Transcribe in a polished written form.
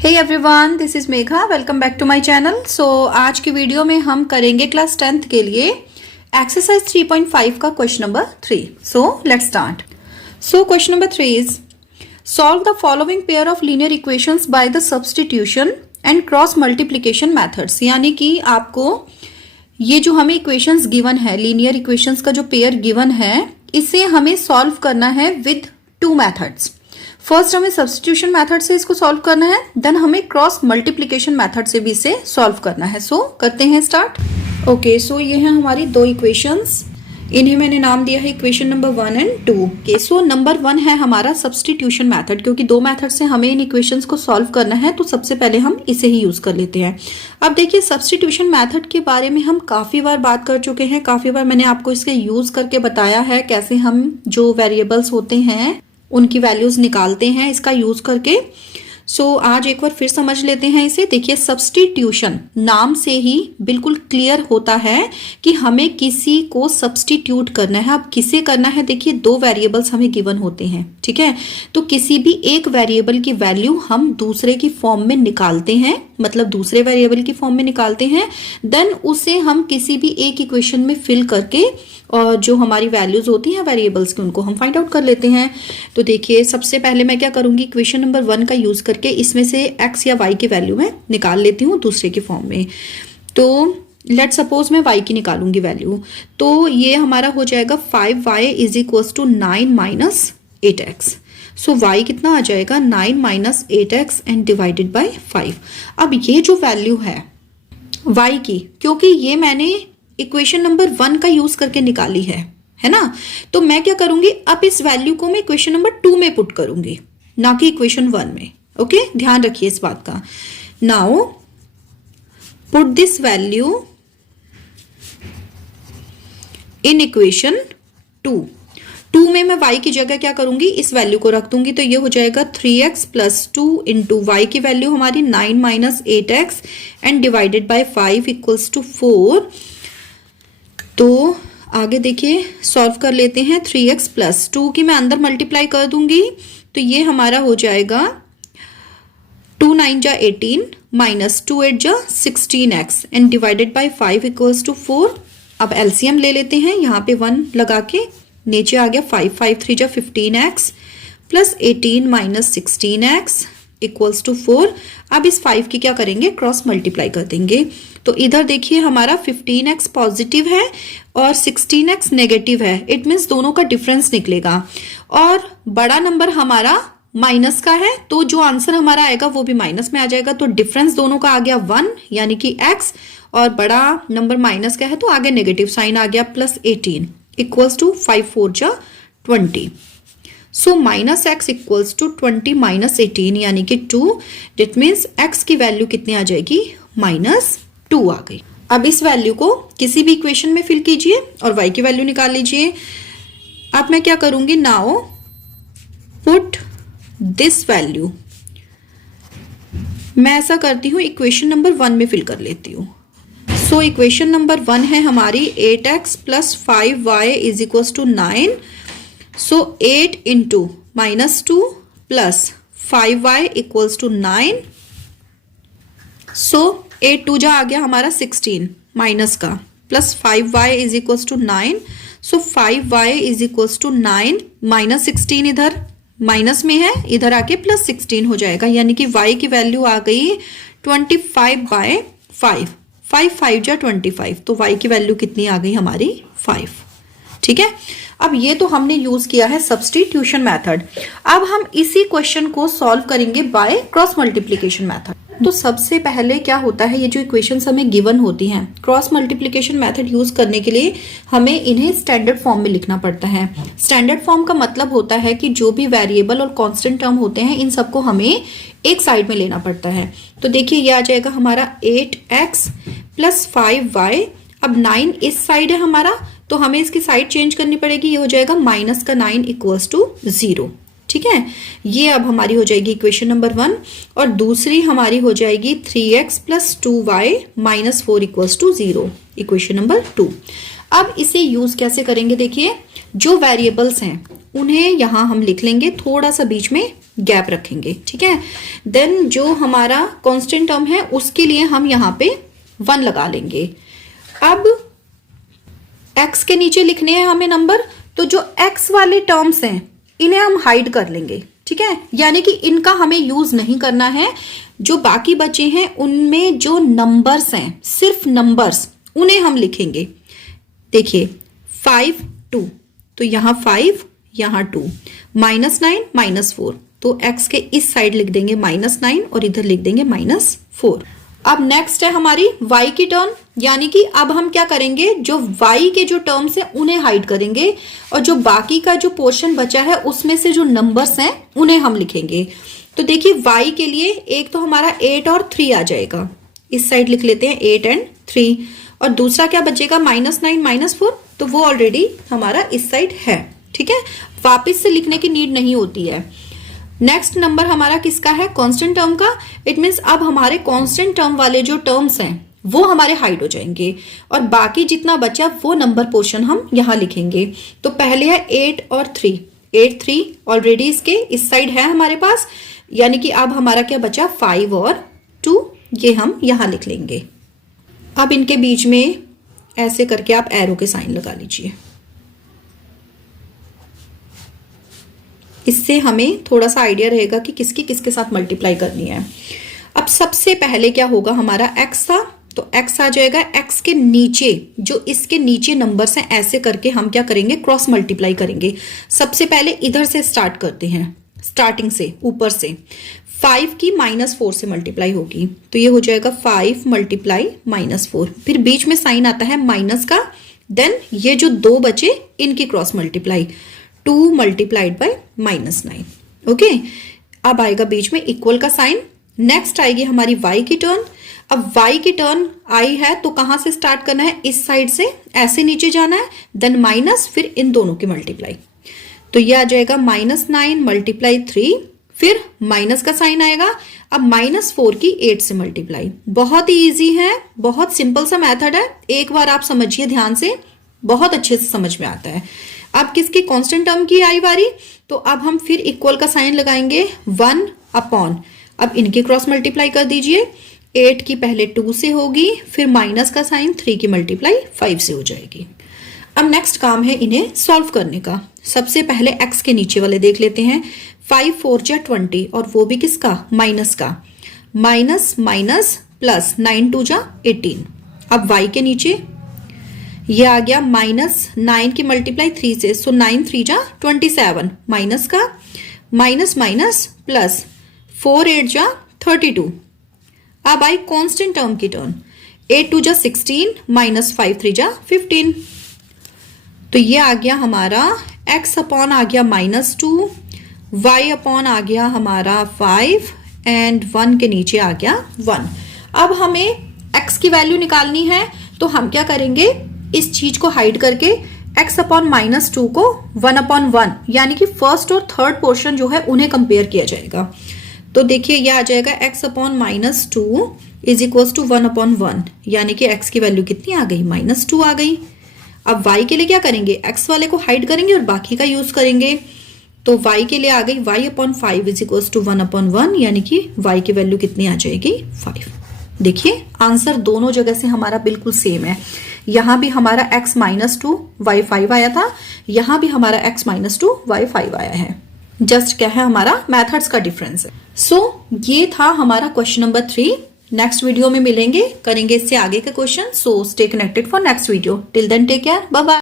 Hey everyone, this is Megha. Welcome back to my channel. So आज की video में हम करेंगे क्लास 10th के लिए एक्सरसाइज 3.5 का question number 3। So let's start. So question number 3 is solve the following pair of linear equations by the substitution and cross multiplication methods. यानी कि आपको ये जो हमें इक्वेशंस गिवन है, लीनियर इक्वेशंस का जो पेयर गिवन है, इसे हमें सॉल्व करना है विद टू मेथड्स। फर्स्ट हमें सब्स्टिट्यूशन मेथड से इसको सॉल्व करना है, देन हमें क्रॉस मल्टीप्लिकेशन मेथड से भी इसे सॉल्व करना है। सो करते हैं स्टार्ट। ओके, सो ये हैं हमारी दो इक्वेशंस। इन्हें मैंने नाम दिया है इक्वेशन नंबर 1 एंड 2 के। सो नंबर 1 है हमारा सब्स्टिट्यूशन मेथड। क्योंकि दो मेथड से हमें इन इक्वेशंस को सॉल्व करना है, तो सबसे पहले हम इसे ही यूज कर लेते हैं। अब देखिए, सब्स्टिट्यूशन मेथड के बारे में हम काफी बार बात कर चुके हैं। काफी बार मैंने आपको इसके यूज करके बताया है कैसे हम जो वेरिएबल्स होते हैं उनकी वैल्यूज निकालते हैं इसका यूज करके। सो आज एक बार फिर समझ लेते हैं इसे। देखिए, सब्स्टिट्यूशन नाम से ही बिल्कुल क्लियर होता है कि हमें किसी को सब्स्टिट्यूट करना है। अब किसे करना है, देखिए दो वेरिएबल्स हमें गिवन होते हैं, ठीक है। तो किसी भी एक वेरिएबल की वैल्यू हम दूसरे की फॉर्म में निकालते हैं, मतलब दूसरे वेरिएबल की फॉर्म में निकालते हैं, देन उसे हम किसी भी एक इक्वेशन में फिल करके और जो हमारी वैल्यूज होती हैं वेरिएबल्स की, उनको हम फाइंड आउट कर लेते हैं। तो देखिए, सबसे पहले मैं क्या करूंगी, इक्वेशन नंबर 1 का यूज करके इसमें से x या y की वैल्यू मैं निकाल लेती हूँ दूसरे की फॉर्म में। तो लेट सपोज मैं y की निकालूंगी वैल्यू, तो ये हमारा हो जाएगा 5y is equals to 9 minus 8x। So y कितना आ जाएगा, 9 minus 8x and divided by 5। अब ये जो वैल्यू है y की, क्योंकि ये मैंने इक्वेशन नंबर 1 का यूज करके निकाली है ना, तो मैं क्या करूंगी, अब इस वैल्यू को मैं इक्वेशन नंबर 2 में पुट करूंगी, ना कि इक्वेशन 1 में। ओके, ध्यान रखिए इस बात का। Now put this value in equation 2 में मैं y की जगह क्या करूंगी, इस वैल्यू को रख दूंगी। तो ये हो जाएगा 3x प्लस 2 इंटू वाई की वैल्यू हमारी 9 minus 8x and divided by 5 equals to 4। तो आगे देखिए, सॉल्व कर लेते हैं। 3x प्लस 2 की मैं अंदर मल्टीप्लाई कर दूंगी, तो ये हमारा हो जाएगा 2 9 जा 18 माइनस 2 8 जा 16x and divided by 5 equals to 4। अब एलसीएम ले लेते हैं, यहाँ पे 1 लगा के नीचे आ गया 5 5 3 जा 15x plus 18 minus 16x equals to 4। अब इस 5 की क्या करेंगे, क्रॉस मल्टीप्लाई कर देंगे। तो इधर देखिए हमारा 15x पॉजिटिव है और 16x नेगेटिव है। इट मीन्स दोनों का डिफरेंस निकलेगा और बड़ा नंबर हमारा माइनस का है, तो जो आंसर हमारा आएगा वो भी माइनस में आ जाएगा। तो डिफरेंस दोनों का आ गया 1 यानी कि x, और बड़ा नंबर माइनस का है तो आगे नेगेटिव साइन आ गया प्लस 18 इक्वल्स टू 5 4 जा 20। So minus x equals to 20 minus 18 यानी कि 2। डिट मीन्स एक्स की वैल्यू कितनी आ जाएगी, -2 आ गई। अब इस वैल्यू को किसी भी इक्वेशन में फिल कीजिए और y की वैल्यू निकाल लीजिए। अब मैं क्या करूंगी, नाउ पुट दिस वैल्यू, मैं ऐसा करती हूं इक्वेशन नंबर 1 में फिल कर लेती हूं। सो इक्वेशन नंबर 1 है हमारी 8x plus 5y is equals to 9। So 8 into -2 plus 5y equals to 9। So 8 2 जा आ गया हमारा 16 माइनस का, plus 5y is equals to 9। So 5y is equals to 9 minus 16, इधर माइनस में है, इधर आके प्लस 16 हो जाएगा, यानी कि y की वैल्यू आ गई 25 बाय 5। 5 5 जा 25, तो y की वैल्यू कितनी आ गई हमारी 5। ठीक है, अब ये तो हमने यूज किया है सब्स्टिट्यूशन मेथड। अब हम इसी क्वेश्चन को सॉल्व करेंगे बाय क्रॉस मल्टीप्लिकेशन मेथड। तो सबसे पहले क्या होता है, ये जो इक्वेशंस हमें गिवन होती हैं, क्रॉस मल्टीप्लिकेशन मेथड यूज करने के लिए हमें इन्हें स्टैंडर्ड फॉर्म में लिखना पड़ता है। स्टैंडर्ड फॉर्म का मतलब होता है कि जो भी वेरिएबल और कांस्टेंट टर्म होते हैं, इन सबको हमें एक साइड में लेना पड़ता है। तो देखिए, ये आ जाएगा हमारा 8x प्लस 5y। अब 9 इस साइड है हमारा, तो हमें इसकी साइड चेंज करनी पड़ेगी। ये हो जाएगा माइनस का 9 इक्वल्स टू 0। ठीक है, ये अब हमारी हो जाएगी इक्वेशन नंबर 1, और दूसरी हमारी हो जाएगी 3x plus 2y minus 4 equals to 0, equation number 2। अब इसे यूज कैसे करेंगे, देखिए जो वेरिएबल्स हैं उन्हें यहां हम लिख लेंगे, थोड़ा सा बीच में गैप रखेंगे, ठीक है। देन जो हमारा कांस्टेंट टर्म है उसके लिए हम यहाँ पे 1 लगा लेंगे। अब x के नीचे लिखने हैं हमें नंबर, तो जो x वाले टर्म्स हैं इन्हें हम हाइड कर लेंगे, ठीक है, यानी कि इनका हमें यूज नहीं करना है। जो बाकी बचे हैं उनमें जो नंबर्स हैं, सिर्फ नंबर्स, उन्हें हम लिखेंगे। देखिए 5 2, तो यहां 5 यहां 2, -9 -4, तो x के इस साइड लिख देंगे -9 और इधर लिख देंगे -4। अब नेक्स्ट है हमारी y की टर्म, यानी कि अब हम क्या करेंगे, जो y के जो टर्म्स हैं उन्हें हाइड करेंगे और जो बाकी का जो पोर्शन बचा है उसमें से जो नंबर्स हैं उन्हें हम लिखेंगे। तो देखिए y के लिए एक तो हमारा 8 और 3 आ जाएगा, इस साइड लिख लेते हैं 8 और 3, और दूसरा क्या बचेगा -9 -4, तो वो ऑलरेडी हमारा इस साइड है, ठीक है, वापस से लिखने की नीड नहीं होती है। नेक्स्ट नंबर हमारा किसका है, कांस्टेंट टर्म का। इट मीन्स अब हमारे कांस्टेंट टर्म वाले जो टर्म्स हैं वो हमारे हाइड हो जाएंगे और बाकी जितना बचा वो नंबर पोर्शन हम यहां लिखेंगे। तो पहले है 8 और 3, 8 3 ऑलरेडी इसके इस साइड है हमारे पास, यानी कि अब हमारा क्या बचा 5 और 2, ये हम यहां लिख लेंगे। अब इनके बीच में ऐसे करके आप एरो के साइन लगा लीजिए, इससे हमें थोड़ा सा आइडिया रहेगा कि किसकी किसके साथ मल्टीप्लाई करनी है। अब सबसे पहले क्या होगा, हमारा x था तो x आ जाएगा, x के नीचे जो इसके नीचे नंबर्स हैं ऐसे करके हम क्या करेंगे, क्रॉस मल्टीप्लाई करेंगे। सबसे पहले इधर से स्टार्ट करते हैं, स्टार्टिंग से ऊपर से 5 की -4 से मल्टीप्लाई होगी, तो ये हो जाएगा 5 × -4, फिर बीच में साइन आता है माइनस का, देन ये जो 2 बचे इनकी क्रॉस मल्टीप्लाई 2 × -9, ओके। अब आएगा बीच में इक्वल का साइन। नेक्स्ट आएगी हमारी y की टर्न। अब y की टर्न आई है तो कहां से स्टार्ट करना है, इस साइड से ऐसे नीचे जाना है, देन माइनस, फिर इन दोनों की मल्टीप्लाई, तो ये आ जाएगा -9 × 3, फिर माइनस का साइन आएगा। अब -4 की 8 से मल्टीप्लाई, बहुत ही ईजी है, बहुत सिंपल सा मेथड है, एक बार आप समझिए ध्यान से, बहुत अच्छे से समझ में आता है। अब किसकी, कांस्टेंट टर्म की आई बारी, तो अब हम फिर इक्वल का साइन लगाएंगे 1 अपॉन, अब इनकी क्रॉस मल्टीप्लाई कर दीजिए, 8 की पहले 2 से होगी, फिर माइनस का साइन 3 की मल्टीप्लाई 5 से हो जाएगी। अब नेक्स्ट काम है इन्हें सॉल्व करने का। सबसे पहले x के नीचे वाले देख लेते हैं, 5 4 जा 20, और वो भी किसका, माइनस का, माइनस माइनस प्लस 9 2 जा 18। अब y के नीचे ये आ गया -9 की मल्टीप्लाई 3 से, सो 9 3 जा 27, माइनस का, माइनस माइनस प्लस 4 8 जा 32। अब आई कांस्टेंट टर्म की टर्न, 8 2 जा 16, -5 3 जा 15, तो ये आ गया हमारा x अपॉन आ गया -2, y अपॉन आ गया हमारा 5 एंड 1 के नीचे आ गया 1। अब हमें x की वैल्यू निकालनी है, तो हम क्या करेंगे, इस चीज को हाइड करके x अपॉन -2 को 1/1, यानी कि फर्स्ट और थर्ड पोर्शन जो है उन्हें कंपेयर किया जाएगा। तो देखिए ये आ जाएगा x upon -2 is equal to 1/1, यानी कि x की वैल्यू कितनी आ गई, -2 आ गई। अब y के लिए क्या करेंगे, x वाले को हाइड करेंगे और बाकी का यूज करेंगे, तो y के लिए आ गई y upon 5 is equal to 1/1, यानी कि y की वैल्यू कितनी आ जाएगी, 5। देखिए आंसर दोनों जगह से हमारा बिल्कुल सेम है, यहां भी हमारा x -2 y 5 आया था, यहां भी हमारा x -2 y 5 आया है, जस्ट क्या है हमारा मेथड्स का डिफरेंस है। सो ये था हमारा क्वेश्चन नंबर 3। नेक्स्ट वीडियो में मिलेंगे, करेंगे इससे आगे के question, so stay connected for next video. Till then take care, bye bye.